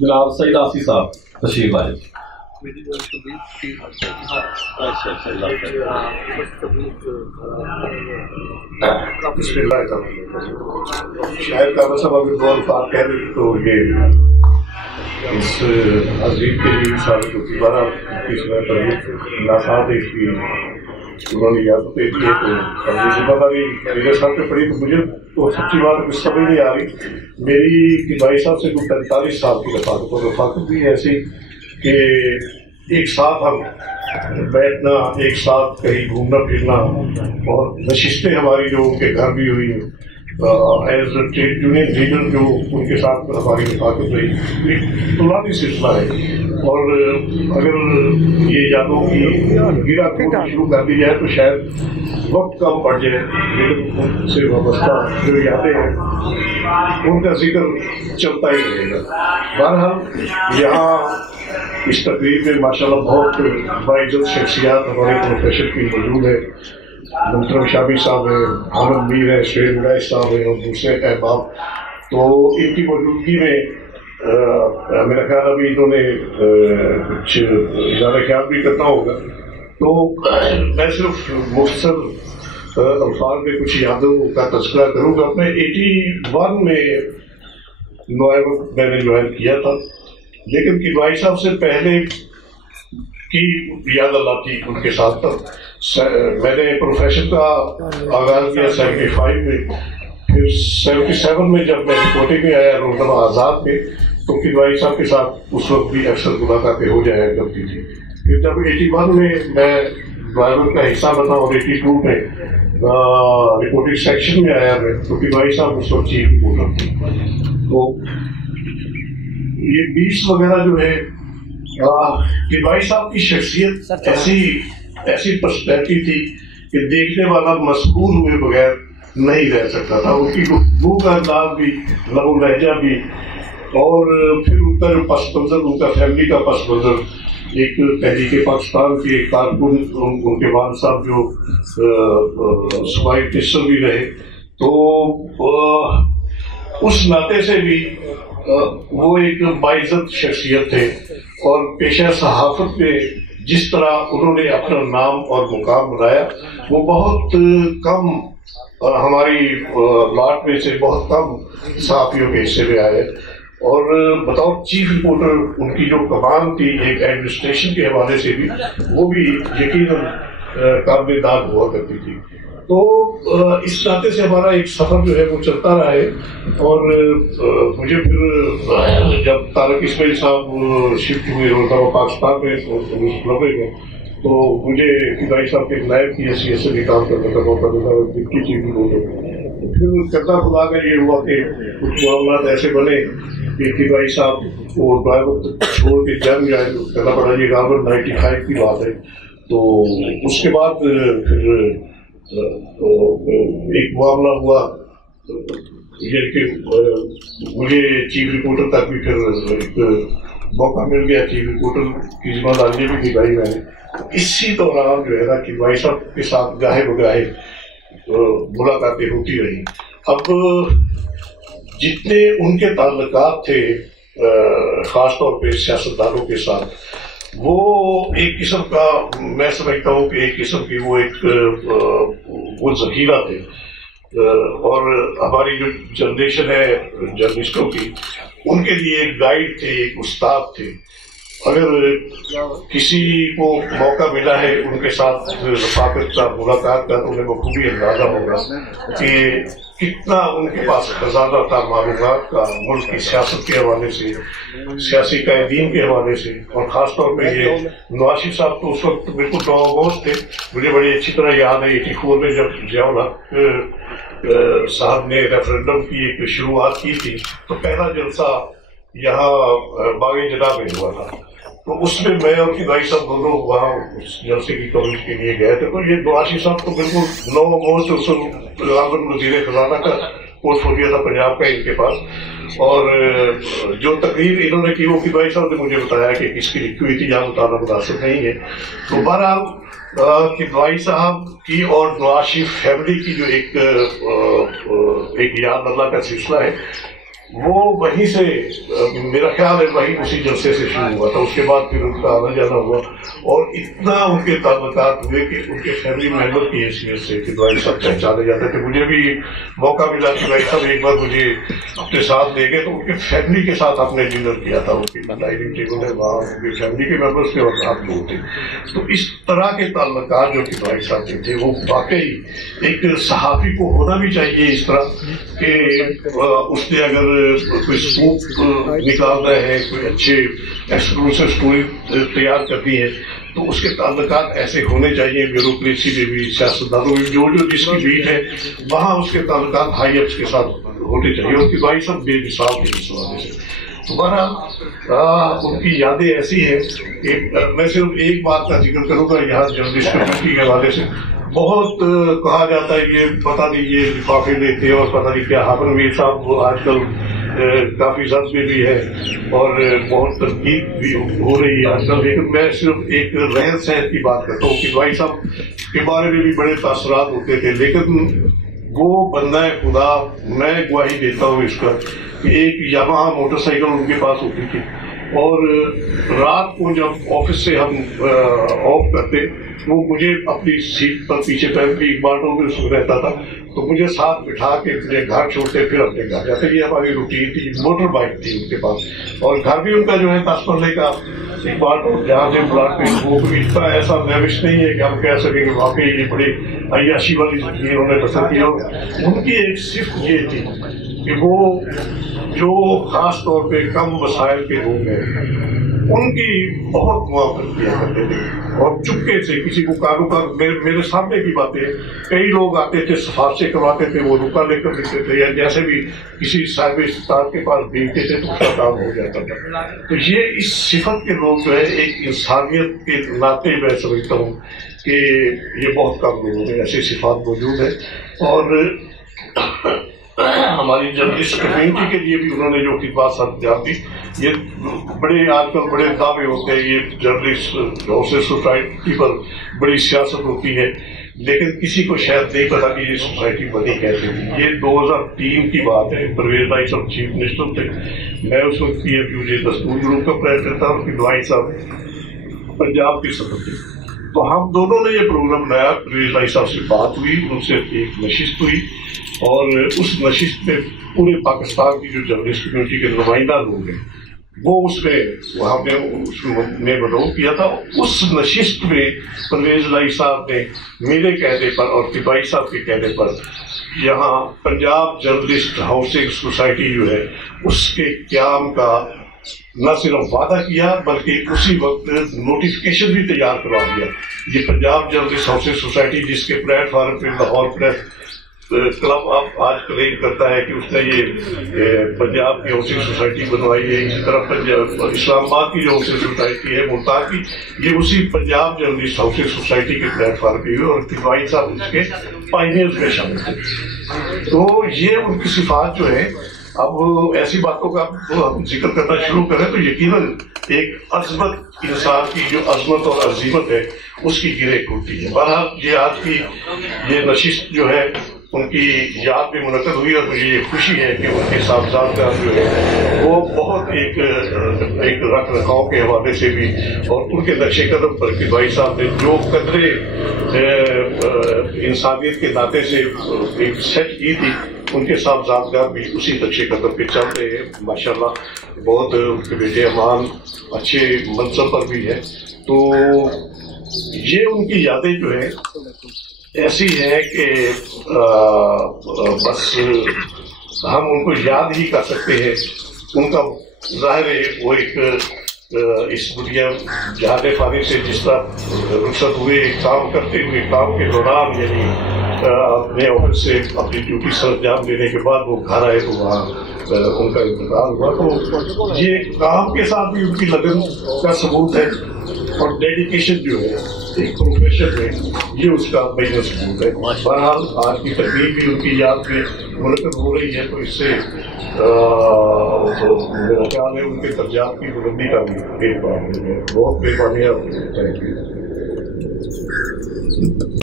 جناب سعید آسی صاحب تشریف لائے. شاید کعبہ صاحب اگر دو الفاظ کہہ دیں تو یہ اس عظیم کے لیے ثابت ہوتی. بارہ اس میں تربیت ناسات ہے اس کی انہوں نے اجازت دی ہے تو اپنی ذمہ داری میرے صاحب پہ پڑی. تو مجھے تو سچی بات کچھ سمجھ نہیں آ رہی. میری بھائی صاحب سے کوئی 45 سال کی رفاقت اور رفاقت بھی ایسی کہ ایک ساتھ ہم بیٹھنا، ایک ساتھ کہیں گھومنا پھرنا، اور نشستیں ہماری جو ان کے گھر بھی ہوئی as a trade union leader جو ان کے ساتھ ہماری رفاقت رہی. ایک طویل سلسلہ ہے. اور اگر یہ یادوں کی گرا کھودی شروع کر دی جائے تو شاید وقت کم پڑ جائے، لیکن ان سے وابستہ جو یادیں ہیں ان کا ذکر چلتا ہی رہے گا. بہرحال یہاں اس تقریب میں ماشاءاللہ بہت باعزت شخصیات ہمارے پروفیشن کی موجود ہے. منترم شابی صاحب ہیں، حامد میر ہیں، شعیب ملائز صاحب ہیں اور دوسرے احباب. تو ان کی موجودگی میں میرا خیال ابھی انہوں نے کچھ اظہار خیال بھی کرنا ہوگا. تو میں صرف مختصر الفاظ میں کچھ یادوں کا تذکرہ کروں گا. میں 81 میں نوائب میں نے جوائن کیا تھا، لیکن کدوائی صاحب سے پہلے کی یاد اللہ تھی ان کے ساتھ. میں نے پروفیشن کا آغاز کیا 75 میں، پھر 77 میں جب میں رپورٹنگ میں آیا روزنامہ آزاد میں تو کدوائی صاحب کے ساتھ اس وقت بھی اکثر ملاقاتیں ہو جایا کرتی تھی. پھر جب 81 میں ڈرائیور کا حصہ بنا اور 82 میں رپورٹنگ سیکشن میں آیا میں تو کدوائی صاحب اس وقت چیف رپورٹر تھے. تو یہ 20 وغیرہ جو ہے کدوائی صاحب کی شخصیت ایسی پرسنالٹی تھی کہ دیکھنے والا مسحور ہوئے بغیر نہیں رہ سکتا تھا. ان کی گفتگو کا انداز بھی، لب و لہجہ بھی، اور پھر ان کا جو پس منظر، ان کا فیملی کا پس منظر. ایک تحریک پاکستان کے کارکن ان کے والد صاحب جو صوبائی افسر بھی رہے، تو اس ناطے سے بھی وہ ایک باعزت شخصیت تھے. اور پیشہ صحافت میں جس طرح انہوں نے اپنا نام اور مقام بنایا وہ بہت کم ہماری لاٹ میں سے بہت کم صحافیوں کے حصے میں آئے. اور بطور چیف رپورٹر ان کی جو کمان تھی ایک ایڈمنسٹریشن کے حوالے سے بھی، وہ بھی یقیناً قابل داد ہوا کرتی تھی. تو اس ناطے سے ہمارا ایک سفر جو ہے وہ چلتا رہا ہے. اور مجھے پھر جب طارق اسماعیل صاحب شفٹ ہوئے روزنامہ پاکستان میں تو مجھے کدوائی صاحب کے نائب کی حیثیت سے بھی کام کرنے کا موقع ملا، ڈپٹی چیف رپورٹر. پھر کرتا خدا کا یہ ہوا کہ کچھ معاملات ایسے بنے کہ کدوائی صاحب کو ڈرائیور چھوڑ کے جنگ جائے تو کہنا پڑا. یہ غالباً 95 کی بات ہے. تو اس کے بعد پھر ایک معاملہ ہوا یہ کہ مجھے چیف رپورٹر تک بھی پھر ایک موقع مل گیا. چیف رپورٹر کی ذمہ داری بھی نبھائی میں نے. اسی دوران جو ہے نا کدوائی صاحب کے ساتھ گاہے بگاہے ملاقاتیں ہوتی رہی. اب جتنے ان کے تعلقات تھے خاص طور پہ سیاستدانوں کے ساتھ، وہ ایک قسم کا، میں سمجھتا ہوں کہ ایک قسم کی وہ ذخیرہ تھے. اور ہماری جو جنریشن ہے جرنلسٹوں کی، ان کے لیے ایک گائیڈ تھے، ایک استاد تھے. اگر کسی کو موقع ملا ہے ان کے ساتھ رفاقت کا، ملاقات کا، تو انہیں بخوبی اندازہ ہوگا کہ کتنا ان کے پاس خزانہ تھا معلومات کا، ملک کی سیاست کے حوالے سے، سیاسی قائدین کے حوالے سے. اور خاص طور پہ یہ نواز صاحب تو اس وقت بالکل نوگوش تھے. مجھے بڑی اچھی طرح یاد ہے 84 میں جب ضیاء الحق صاحب نے ریفرنڈم کی ایک شروعات کی تھی تو پہلا جلسہ یہاں باغ جناب میں ہوا تھا. تو اس میں میں اور کدوائی صاحب دونوں وہاں اس جلسے کی کوریج کے لیے گئے تھے. تو یہ نواز صاحب تو بالکل نوگوش، اس وزیر خزانہ کا پورٹ فولیو تھا پنجاب کا ان کے پاس. اور جو تقریر انہوں نے کی وہ کدوائی صاحب نے مجھے بتایا کہ کس کی لکھی ہوئی تھی، یہاں بتانا مناسب نہیں ہے. تو بہرحال کدوائی صاحب کی اور نواز شریف فیملی کی جو ایک یاد اللہ کا سلسلہ ہے، वो वहीं से मेरा ख्याल है वहीं उसी जलसे से शुरू हुआ था। उसके बाद फिर उनका आना जाना हुआ और इतना उनके ताल्लुकात हुए कि उनके फैमिली मेंबर की हैसियत से कि भाई सब पहचाने जाते थे। मुझे भी मौका मिला कि भाई साहब एक बार मुझे अपने साथ ले गए, तो उनके फैमिली के साथ आपने डिनर किया था। उनकी डाइनिंग टेबल है, वहाँ उनकी फैमिली के मेंबर्स थे और आप लोग थे। तो इस तरह के ताल्लुकात जो कि भाई साहब के थे वो वाकई एक सहाफ़ी को होना भी चाहिए इस तरह कि उसने अगर कोई स्कूप निकाल रहे हैं, कोई अच्छे एक्सक्लूसिव स्टोरी तैयार करनी है, तो उसके ताल्लुकात ऐसे होने चाहिए। ब्यूरोक्रेसी में भी, सियासतदानों में, जो जिसकी बीट है वहाँ उसके ताल्लुकात हाई अप्स के साथ होने चाहिए। उनकी भाई सब बेमिसाल के इस हवाले से। तुम्हारा उनकी यादें ऐसी हैं कि मैं सिर्फ एक बात का जिक्र करूँगा यहाँ जर्नलिस्ट कम्युनिटी के हवाले से। बहुत कहा जाता है ये पता नहीं ये लिफाफे देते हैं और पता नहीं क्या। हारून मीर साहब वो आजकल काफी जद में भी है और बहुत तनकीद भी हो रही है आजकल। लेकिन मैं सिर्फ एक रहन सहन की बात करता हूँ कि भाई साहब के बारे में भी बड़े तासरात होते थे, लेकिन वो बंदा है खुदा, मैं गवाही देता हूँ इसका कि एक यामाहा मोटरसाइकिल उनके पास होती थी और रात को जब ऑफिस से हम ऑफ करते वो मुझे अपनी सीट पर पीछे फैमिली बाटों में उसमें रहता था, तो मुझे साथ बिठा के मुझे घर छोड़ते फिर अपने घर जाते। ये हमारी रूटीन थी। मोटर बाइक थी उनके पास और घर भी उनका जो है 10 मरले का एक बाटो जहाँ से बुलाते वो भी इतना ऐसा लेविश नहीं है कि हम कह सकें कि वाकई ये बड़ी अय्याशी वाली जिंदगी उन्होंने बसर की। और उनकी एक सिर्फ ये थी कि वो जो खास तौर पे कम वसाइल के लोग हैं उनकी बहुत मुआवजत किया करते थे और चुपके से किसी को कारोबार मेरे सामने की बातें, कई लोग आते थे सिफारिशें करवाते थे, वो रुका लेकर देते थे या जैसे भी किसी साहिब इस्तार के पास भेजते थे तो उसका काम हो जाता था। तो ये इस सिफत के लोग जो है एक इंसानियत के नाते मैं समझता हूँ कि ये बहुत कम लोगों में ऐसी सिफात मौजूद है। और हमारी जर्नलिस्ट कम्युनिटी के लिए भी उन्होंने जो खिदमत अंजाम दी, ये बड़े आजकल बड़े दावे होते हैं ये जर्नलिस्ट हाउसेस सोसाइटी पर बड़ी सियासत होती है, लेकिन किसी को शायद नहीं पता कि ये सोसाइटी बनी कैसे थी। ये 2003 की बात है। परवेज भाई साहब चीफ मिनिस्टर थे, मैं उस वक्त PFUJ दस्तूर ग्रुप का प्रेसिडेंट था, उनकी भाई साहब पंजाब के सदर थे। तो हम दोनों ने ये प्रोग्राम बनाया। परवेज भाई साहब से बात हुई, उनसे एक नशिस्त हुई और उस नशिस्त में पूरे पाकिस्तान की जो जर्नलिस्ट कम्युनिटी के नुमाइंदा लोग हैं वो उसमें वहाँ पे उसमें बदौर किया था। उस नशिस्त में परवेज भाई साहब ने मेरे कहने पर और तिबाई साहब के कहने पर यहाँ पंजाब जर्नलिस्ट हाउसिंग सोसाइटी जो है उसके क्याम का न सिर्फ वादा किया बल्कि उसी वक्त नोटिफिकेशन भी तैयार करवा दिया। ये पंजाब जर्नलिस्ट हाउसिंग सोसाइटी जिसके प्लेटफार्म पे लाहौर प्रेस क्लब अब आज क्लेम करता है कि उसने ये पंजाब की हाउसिंग सोसाइटी बनवाई है। इसी तरह इस्लामाबाद की जो हाउसिंग सोसाइटी है मुल्तान की, ये उसी पंजाब जर्नलिस्ट हाउसिंग सोसाइटी के प्लेटफार्म पे हुई और तिवारी साहब उसके पायनियर्स में शामिल थे। तो ये उनकी सिफात जो है, अब ऐसी बातों का हम जिक्र करना शुरू करें तो यकीनन एक अजमत इंसान की जो अजमत और अजीमत है उसकी गिरे खुलती है। बहरहाल ये आज की ये नशिस्त जो है उनकी याद में मुनक़द हुई और मुझे ये खुशी है कि उनके साहबजादा जो है वो बहुत एक रख रखाव के हवाले से भी और उनके नक्शे कदम पर कि भाई साहब ने जो कदरे इंसानियत के नाते से एक सेट की थी, उनके साहबजादा भी उसी नक्शे कदम पे चल रहे हैं माशाल्लाह। बहुत उनके बेटे अमान अच्छे मनसब पर भी है। तो ये उनकी यादें जो है ऐसी है कि बस हम उनको याद ही कर सकते हैं। उनका जाहिर है वो एक इस दुनिया जहाने फानी से जिस तरह रुखसत हुए काम करते हुए काम के दौरान यानी अपने ऑफिस से अपनी ड्यूटी सर अंजाम देने के बाद वो घर आए तो वहाँ उनका इंतकाल हुआ। तो ये काम के साथ भी उनकी लगन का सबूत है और डेडिकेशन जो है एक प्रोफेशन में ये उसका मेजर सबूत है। बहरहाल आज की तकरीब भी उनकी याद में मुनक़द हो रही है, तो इससे मेरा ख्याल है उनके दर्जात की बुलंदी का भी बहुत मेहरबानी है।